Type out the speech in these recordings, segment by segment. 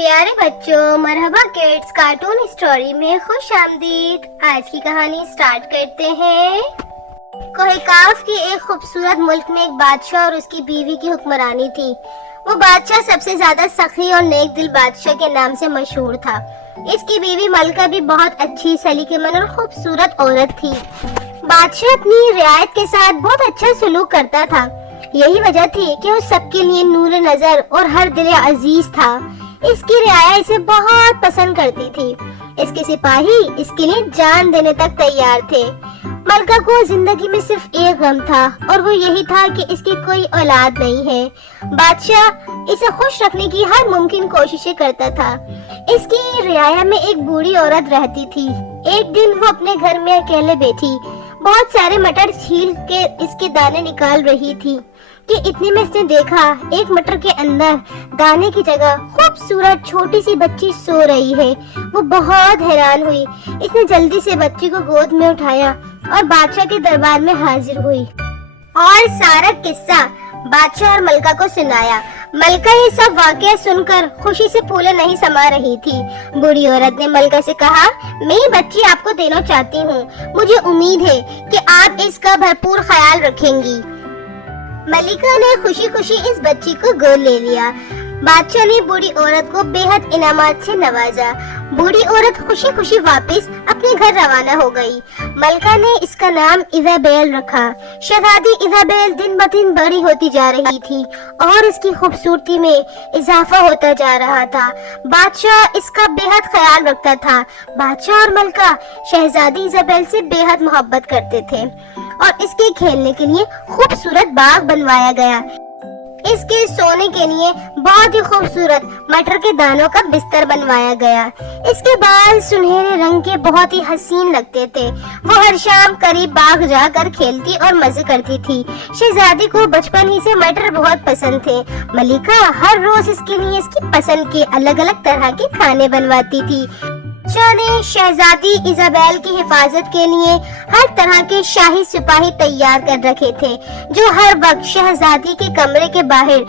پیارے بچوں، مرحبا کڈز کارٹون اسٹوری میں خوش آمدید۔ آج کی کہانی سٹارٹ کرتے ہیں۔ کوہ کاف کے ایک خوبصورت ملک میں ایک بادشاہ اور اس کی بیوی کی حکمرانی تھی۔ وہ بادشاہ سب سے زیادہ سخی اور نیک دل بادشاہ کے نام سے مشہور تھا۔ اس کی بیوی ملکہ بھی بہت اچھی، سلیقے مند اور خوبصورت عورت تھی۔ بادشاہ اپنی رعایت کے ساتھ بہت اچھا سلوک کرتا تھا۔ یہی وجہ تھی کہ وہ سب کے لیے نور نظر اور ہر دل عزیز تھا۔ اس کی رعایا اسے بہت پسند کرتی تھی۔ اس کے سپاہی اس کے لیے جان دینے تک تیار تھے۔ ملکہ کو زندگی میں صرف ایک غم تھا اور وہ یہی تھا کہ اس کی کوئی اولاد نہیں ہے۔ بادشاہ اسے خوش رکھنے کی ہر ممکن کوششیں کرتا تھا۔ اس کی رعایا میں ایک بوڑھی عورت رہتی تھی۔ ایک دن وہ اپنے گھر میں اکیلے بیٹھی بہت سارے مٹر چھیل کے اس کے دانے نکال رہی تھی کہ اتنے میں اس نے دیکھا ایک مٹر کے اندر دانے کی جگہ خوبصورت چھوٹی سی بچی سو رہی ہے۔ وہ بہت حیران ہوئی۔ اس نے جلدی سے بچی کو گود میں اٹھایا اور بادشاہ کے دربار میں حاضر ہوئی اور سارا قصہ بادشاہ اور ملکہ کو سنایا۔ ملکہ یہ سب واقعہ سن کر خوشی سے پھولے نہیں سما رہی تھی۔ بوڑھی عورت نے ملکہ سے کہا، میں یہ بچی آپ کو دینا چاہتی ہوں۔ مجھے امید ہے کہ آپ اس کا بھرپور خیال رکھیں گی۔ ملکہ نے خوشی خوشی اس بچی کو گود لے لیا۔ بادشاہ نے بوڑھی عورت کو بے حد انعامات سے نوازا۔ بوڑھی عورت خوشی خوشی واپس اپنے گھر روانہ ہو گئی۔ ملکہ نے اس کا نام ایزابیل رکھا۔ شہزادی ایزابیل دن بدن بڑی ہوتی جا رہی تھی اور اس کی خوبصورتی میں اضافہ ہوتا جا رہا تھا۔ بادشاہ اس کا بے حد خیال رکھتا تھا۔ بادشاہ اور ملکہ شہزادی ایزابیل سے بے حد محبت کرتے تھے اور اس کے کھیلنے کے لیے خوبصورت باغ بنوایا گیا۔ اس کے سونے کے لیے بہت ہی خوبصورت مٹر کے دانوں کا بستر بنوایا گیا۔ اس کے بال سنہرے رنگ کے بہت ہی حسین لگتے تھے۔ وہ ہر شام قریب باغ جا کر کھیلتی اور مزے کرتی تھی۔ شہزادی کو بچپن ہی سے مٹر بہت پسند تھے۔ ملکہ ہر روز اس کے لیے اس کی پسند کے الگ الگ طرح کے کھانے بنواتی تھی۔ بادشاہ نے شہزادی ایزابیل کی حفاظت کے لیے ہر طرح کے شاہی سپاہی تیار کر رکھے تھے جو ہر وقت شہزادی کے کمرے کے باہر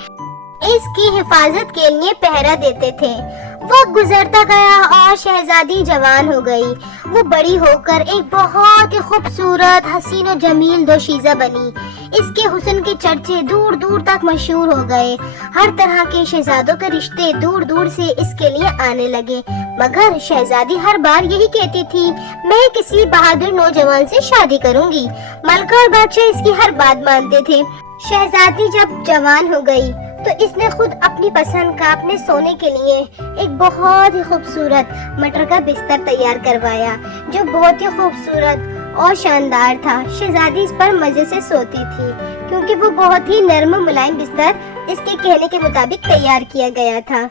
اس کی حفاظت کے لیے پہرا دیتے تھے۔ وقت گزرتا گیا اور شہزادی جوان ہو گئی۔ وہ بڑی ہو کر ایک بہت ہی خوبصورت حسین و جمیل دوشیزہ بنی۔ اس کے حسن کے چرچے دور دور تک مشہور ہو گئے۔ ہر طرح کے شہزادوں کے رشتے دور دور سے اس کے لیے آنے لگے، مگر شہزادی ہر بار یہی کہتی تھی، میں کسی بہادر نوجوان سے شادی کروں گی۔ ملکہ اور بادشاہ اس کی ہر بات مانتے تھے۔ شہزادی جب جوان ہو گئی تو اس نے خود اپنی پسند کا اپنے سونے کے لیے ایک بہت ہی خوبصورت مٹر کا بستر تیار کروایا جو بہت ہی خوبصورت اور شاندار تھا۔ شہزادی اس پر مزے سے سوتی تھی کیونکہ وہ بہت ہی نرم و ملائم بستر اس کے کہنے کے مطابق تیار کیا گیا تھا۔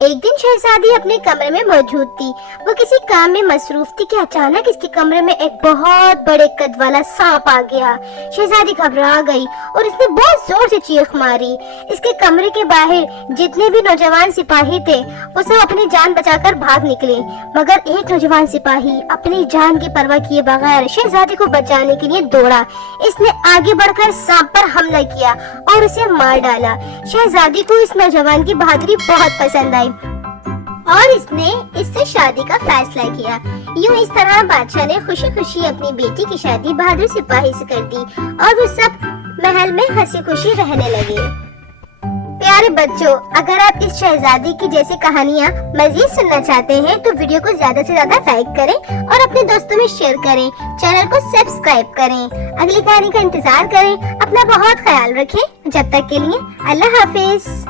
ایک دن شہزادی اپنے کمرے میں موجود تھی۔ وہ کسی کام میں مصروف تھی کہ اچانک اس کے کمرے میں ایک بہت بڑے قد والا سانپ آ گیا۔ شہزادی گھبرا گئی اور اس نے بہت زور سے چیخ ماری۔ اس کے کمرے کے باہر جتنے بھی نوجوان سپاہی تھے وہ سب اپنی جان بچا کر بھاگ نکلے، مگر ایک نوجوان سپاہی اپنی جان کی پرواہ کیے بغیر شہزادی کو بچانے کے لیے دوڑا۔ اس نے آگے بڑھ کر سانپ پر حملہ کیا اور اسے مار ڈالا۔ شہزادی کو اس نوجوان کی بہادری بہت پسند آئی اور اس نے اس سے شادی کا فیصلہ کیا۔ یوں اس طرح بادشاہ نے خوشی خوشی اپنی بیٹی کی شادی بہادر سپاہی سے کر دی اور وہ سب محل میں ہنسی خوشی رہنے لگے۔ پیارے بچوں، اگر آپ اس شہزادی کی جیسی کہانیاں مزید سننا چاہتے ہیں تو ویڈیو کو زیادہ سے زیادہ لائک کریں اور اپنے دوستوں میں شیئر کریں، چینل کو سبسکرائب کریں۔ اگلی کہانی کا انتظار کریں۔ اپنا بہت خیال رکھیں۔ جب تک کے لیے اللہ حافظ۔